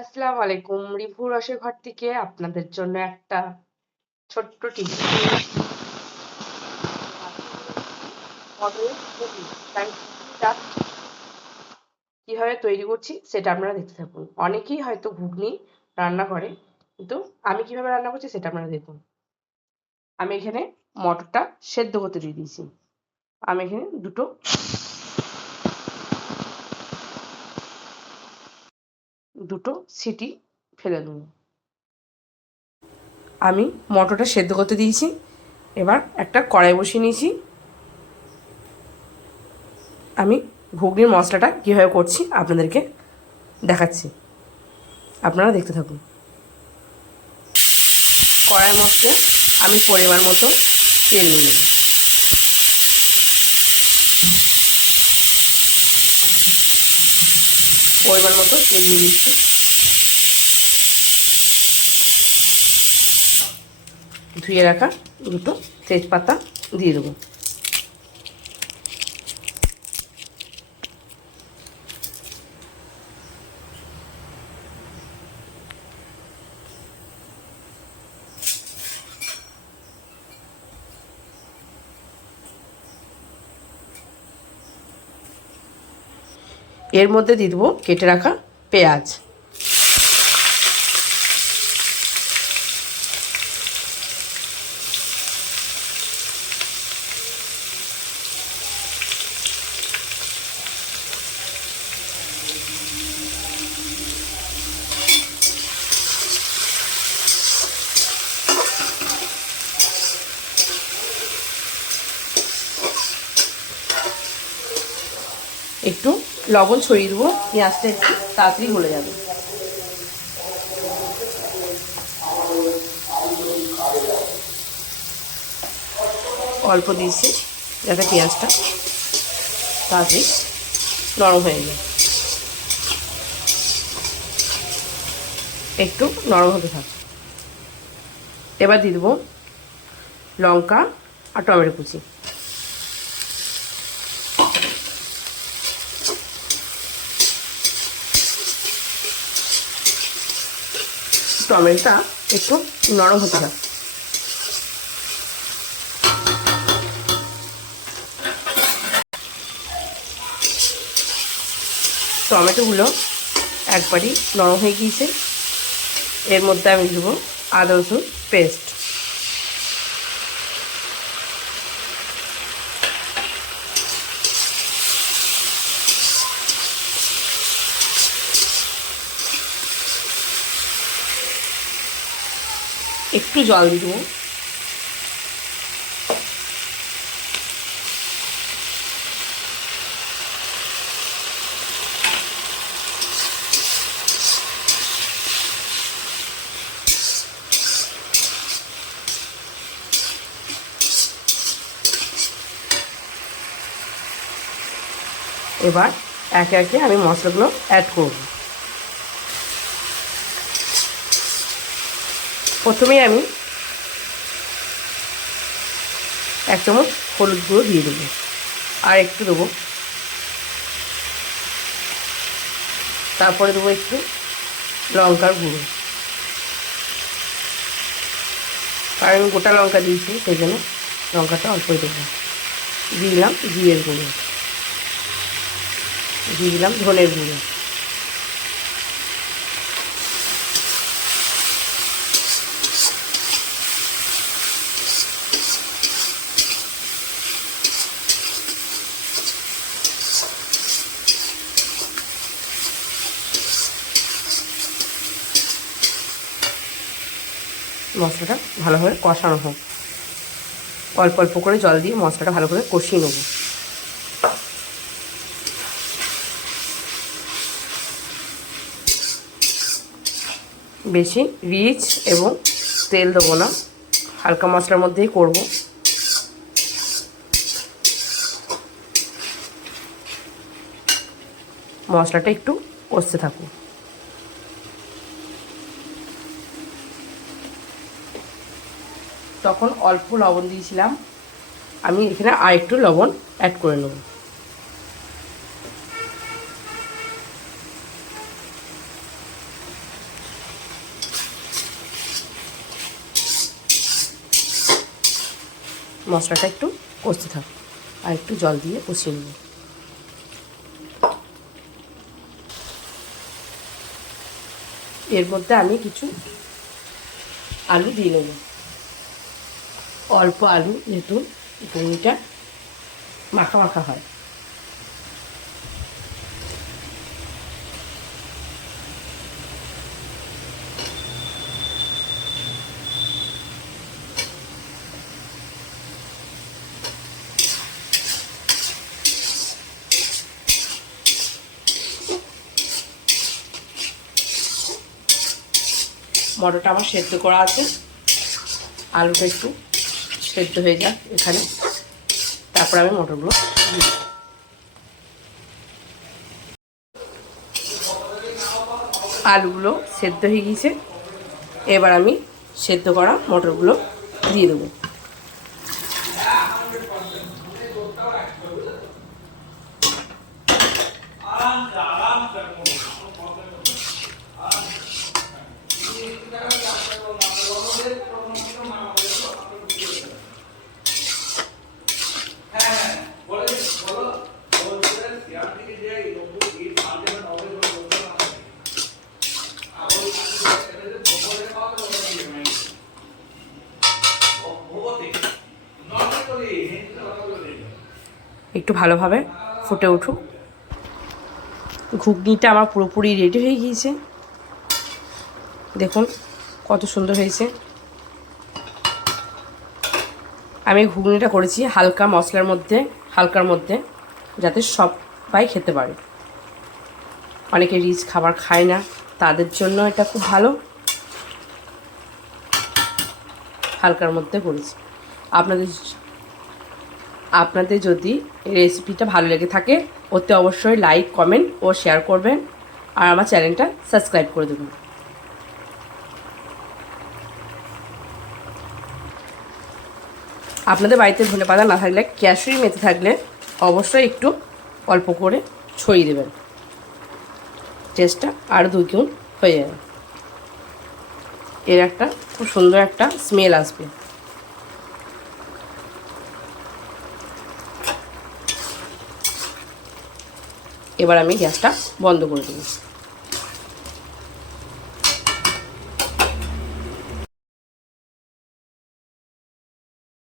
আসসালামু আলাইকুম। রিভু রসের ঘর থেকে আপনাদের জন্য একটা ছোট্ট টিপস মটরের ঘুগনি। তাই ঘুগনিটা কিভাবে তৈরি করছি সেটা আপনারা দেখতে থাকুন। অনেকেই হয়তো ঘুগনি রান্না করে, কিন্তু আমি কিভাবে রান্না করছি সেটা আপনারা দেখুন। আমি এখানে মটরটা সেদ্ধ করতে দিয়ে দিয়েছি। আমি এখানে দুটো সিটি ফেলে দেবো। আমি মটরটা সেদ্ধ করতে দিয়েছি। এবার একটা কড়াই বসিয়ে নিয়েছি। আমি ঘুগনির মশলাটা কীভাবে করছি আপনাদেরকে দেখাচ্ছি, আপনারা দেখতে থাকুন। কড়াইয়ের মধ্যে আমি পরিমাণ মতো তেল নিয়ে নেব। পরিমাণ মতো তেল নিয়ে নিচ্ছি। ধুয়ে রাখা দুটো তেজপাতা দিয়ে দেবো। এর মধ্যে দিয়ে দেবো কেটে রাখা পেঁয়াজ। একটু লবণ ছড়িয়ে দেবো, পেঁয়াজটা একটু তাড়াতাড়ি গলে যাবে। অল্প দিয়েছি যাতে পেঁয়াজটা তাড়াতাড়ি নরম হয়ে যায়। একটু নরম হতে থাক। এবার দিয়ে দেবো লঙ্কা আর টমেটো কুচি। টমেটোটা একটু নরম হতে থাক। টমেটোগুলো একবারই নরম হয়ে গিয়েছে। এর মধ্যে আমি দেবো আদা রসুন পেস্ট। একটু জল দিয়ে দেবো। এবার একে একে আমি মশলাগুলো অ্যাড করব। প্রথমেই আমি 1 চামচ হলুদ গুঁড়ো দিয়ে দেবো, আর একটু দেবো। তারপরে দেবো একটু লঙ্কার গুঁড়ো, কারণ আমি গোটা লঙ্কা দিয়েছি সেই জন্য লঙ্কাটা অল্পই দেবো। দিয়ে দিলাম জিরের গুঁড়ো, দিয়ে দিলাম ধনের গুঁড়ো। মশলাটা ভালোভাবে কষানো হোক। অল্প অল্প করে জল দিয়ে মশলাটা ভালো করে কষিয়ে নেব। বেশি রিচ এবং তেল দেবো না, হালকা মশলার মধ্যেই করব। মশলাটা একটু কষতে থাকুক। তখন অল্প লবণ দিয়েছিলাম, আমি এখানে আর একটু লবণ অ্যাড করে নেব। মশলাটা একটু কষতে থাক, আর একটু জল দিয়ে কষিয়ে নেব। এর মধ্যে আমি কিছু আলু দিয়ে নেব, অল্প আলু, যেহেতু ঘুগনিটা মাখা মাখা হয়। মটরটা আমার সেদ্ধ করা আছে, আলুটা একটু সেদ্ধ হয়ে যাক এখানে, তারপর আমি মটরগুলো দিই। আলুগুলো সেদ্ধ হয়ে গিয়েছে, এবার আমি সেদ্ধ করা মটরগুলো দিয়ে দেবো। একটু ভালোভাবে ফুটে উঠুক। ঘুগনিটা আমার পুরোপুরি রেডি হয়ে গিয়েছে, দেখুন কত সুন্দর হয়েছে। আমি ঘুগনিটা করেছি হালকা মশলার মধ্যে, হালকার মধ্যে, যাতে সবাই খেতে পারে। অনেকে রিচ খাবার খায় না, তাদের জন্য এটা খুব ভালো। হালকার মধ্যে করেছি। আপনাদের যদি রেসিপিটা ভালো লেগে থাকে, ওতে অবশ্যই লাইক, কমেন্ট ও শেয়ার করবেন, আর আমার চ্যানেলটা সাবস্ক্রাইব করে দেবেন। আপনাদের বাড়িতে ধনেপাতা না থাকলে, ক্যাশরি মেথি থাকলে অবশ্যই একটু অল্প করে ছড়িয়ে দেবেন, টেস্টটা আরও 2 গুণ হয়ে যাবে। এর একটা খুব সুন্দর একটা স্মেল আসবে। এবার আমি গ্যাসটা বন্ধ করে দেবো।